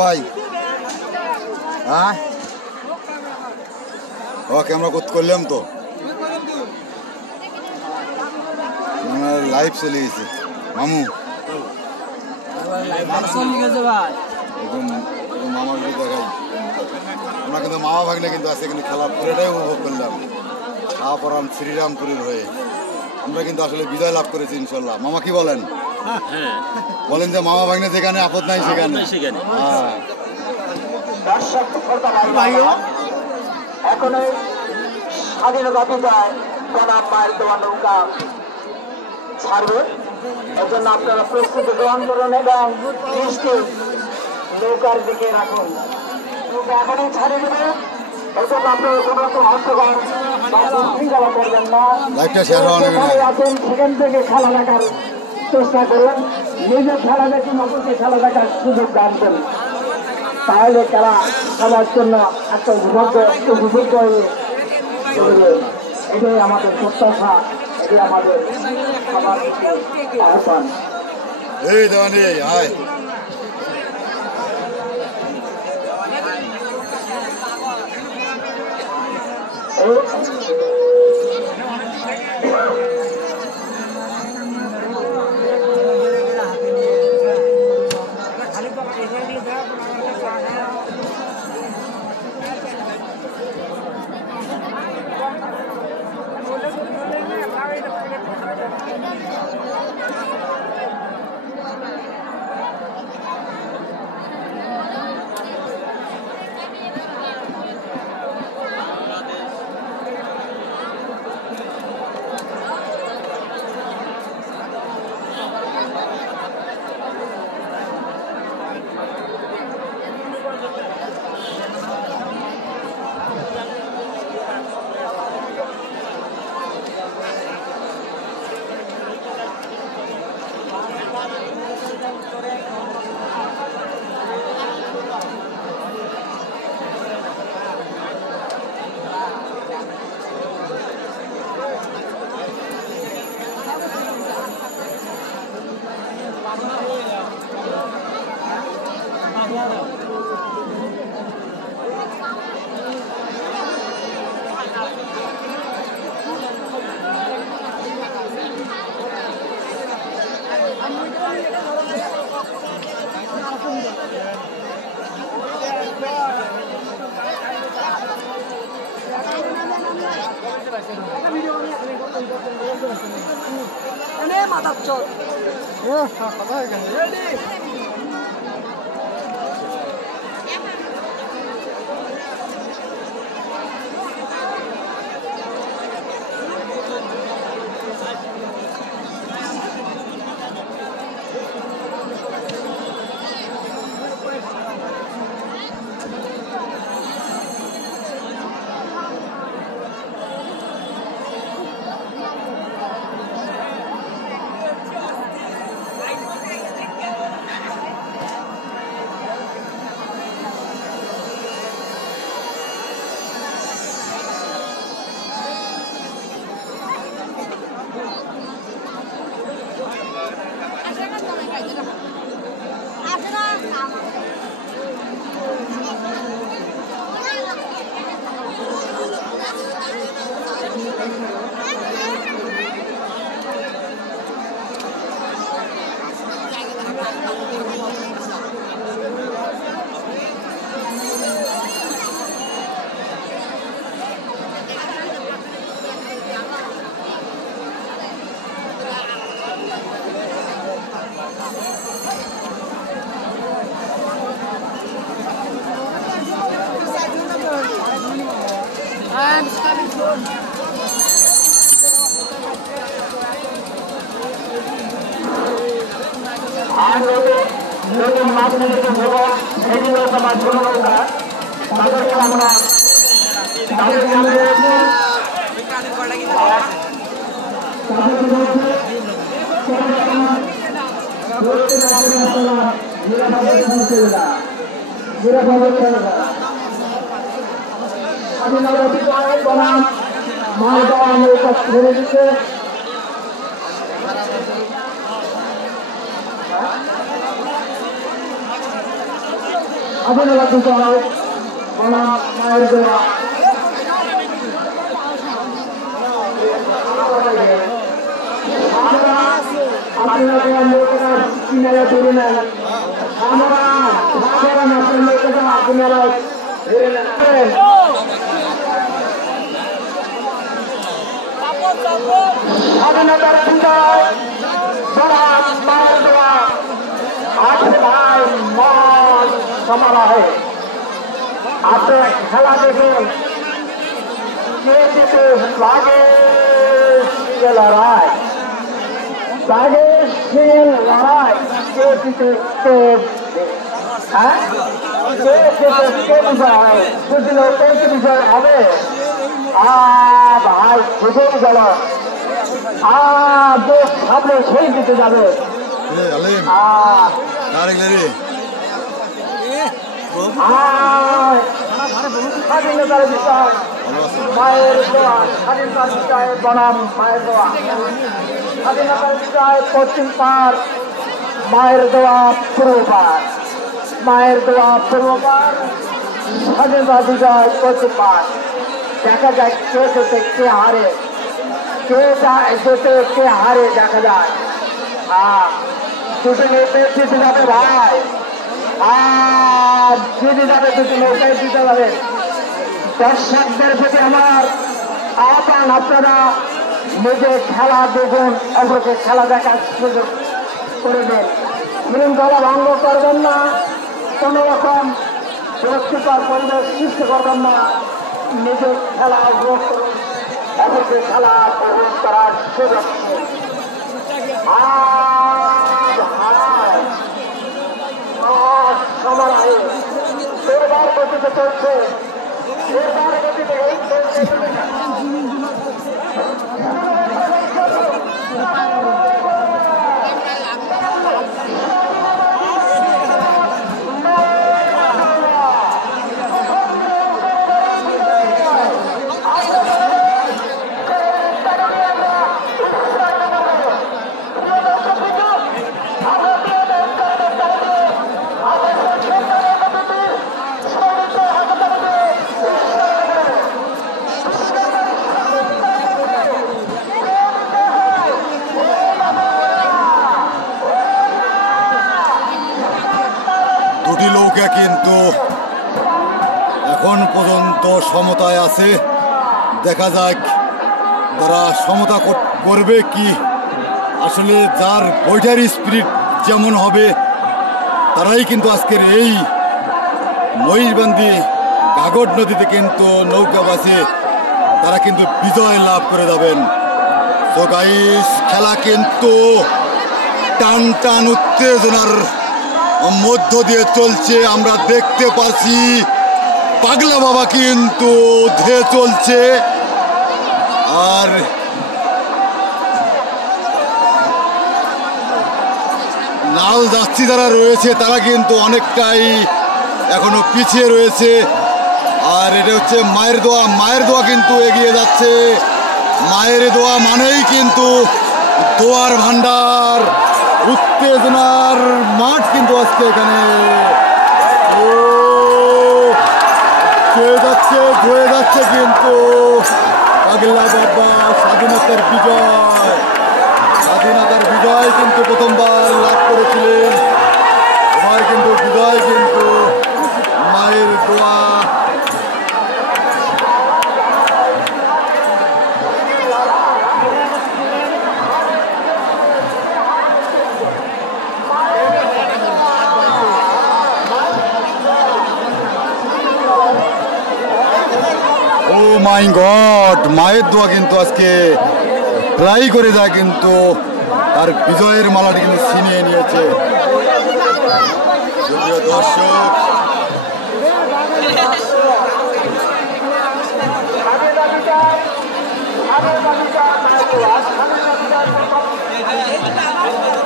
ভাই হ্যাঁ ক্যামেরা করলাম তো লাইভ চলে গেছে মামু মামার দেখাই আমরা কিন্তু মামা ভাগলে কিন্তু আজকে কিন্তু খেলা পুরোটাই উপভোগ করলাম শাহপরান শ্রীরামপুরের হয়ে আমরা কিন্তু আসলে বিজয় লাভ করেছি ইনশাল্লাহ। মামা কি বলেন? বলেন যে মামা ভাগনে যেখানে আপদ নাই সেখানে। এখন স্বাধীনতা বিজয় বনাম মায়ের দেওয়া নৌকা ছাড়বে, এজন্য আপনারা প্রস্তুতি গ্রহণ করুন এবং দৃষ্টি নৌকার দিকে রাখুন। নৌকা এখনই ছাড়িয়ে দেবে, এজন্য আপনারা কোনো রকম অংশগ্রহণ বা শৃঙ্খলা করবেন না। আছেন সেখান থেকে খেলা দেখার চেষ্টা করুন, নিজের খেলা দেখুন, অপরকে খেলা দেখার সুযোগ দান করুন, তাহলে খেলা সবার জন্য একটা উপভোগ্য হয়ে চলবে। এটাই আমাদের প্রত্যাশা, এটাই আমাদের সবার আহ্বান। এই দাঁড়ি আয় স্বাধীনতা বিজয় বনাম মালদহ আমেরিকা ছেড়ে দিচ্ছে স্বাধীনতা বিজয় বনাম মায়ের দেওয়া আপনারা লোকেরা কিনারা ধরে নেন সাধারণ আপনার লোকেরা আপনারা ধরে নেন স্বাধীনতার বিজয় বনাম মায়ের দেওয়া আজ ভাই মন সমারোহে আপনারা খেলা দেখুন কে জিতে লাগে লড়াই বাগের লড়াই কে জিতে কে হ্যাঁ কে জিতে কে বিজয় বুঝল কে বিজয় হবে ভাই বুঝেই গেল দেশ সামনে সেই দিতে যাবে স্বাধীনতার বিষয় মায়ের দোয়া স্বাধীনতার বিষয় বনাম মায়ের দোয়া স্বাধীনতার বিষয় পশ্চিম পার মায়ের দোয়া পূর্ব পার মায়ের দোয়া পূর্ব পার স্বাধীনতার বিষয় পশ্চিম পার দেখা যায় কে যেতে কে হারে কে যেতে কে হারে দেখা যায় দুটো নৌকায় জিতে যাবে ভাই জিতে যাবে দুটো নৌকায় জিতে যাবে দর্শকদের প্রতি আমার আহ্বান আপনারা নিজে খেলা দেখুন অপরকে খেলা দেখার সুযোগ করে দেন শৃঙ্খলা ভঙ্গ করবেন না কোন রকম সুরক্ষিতর পরিবেশ সৃষ্টি করবেন না নিজের খেলা উপভোগ করুন অপরকে খেলা উপভোগ করার সুযোগ সমারোহে দুর্বার গতিতে চলছে দুর্বার গতিতে এই দুটি নৌকা কিন্তু এখন পর্যন্ত সমতায় আছে দেখা যাক তারা সমতা করবে কি আসলে যার বৈঠার স্পিরিট যেমন হবে তারাই কিন্তু আজকের এই মহিষবান্ধি গাগট নদীতে কিন্তু নৌকা বাসে তারা কিন্তু বিজয় লাভ করে যাবেন। তো গাইস খেলা কিন্তু টান টান উত্তেজনার মধ্য দিয়ে চলছে আমরা দেখতে পাচ্ছি পাগলা বাবা কিন্তু ধেয়ে চলছে আর লাল যাত্রী যারা রয়েছে তারা কিন্তু অনেকটাই এখনো পিছিয়ে রয়েছে আর এটা হচ্ছে মায়ের দোয়া কিন্তু এগিয়ে যাচ্ছে মায়ের দোয়া মানেই কিন্তু দোয়ার ভান্ডার উত্তেজনার মাঠ কিন্তু আজকে এখানে ধুয়ে যাচ্ছে কিন্তু পাগলা বাবা স্বাধীনতার বিজয় কিন্তু প্রথমবার লাভ করেছিলেন এবার কিন্তু বিজয় কিন্তু মায়ের দোয়া ও মাই গড মায়ের দোয়া কিন্তু আজকে ট্রাই করে যায় কিন্তু তার বিজয়ের মালাটি কিন্তু ছিনিয়ে নিয়েছে। দর্শক স্বাধীনতা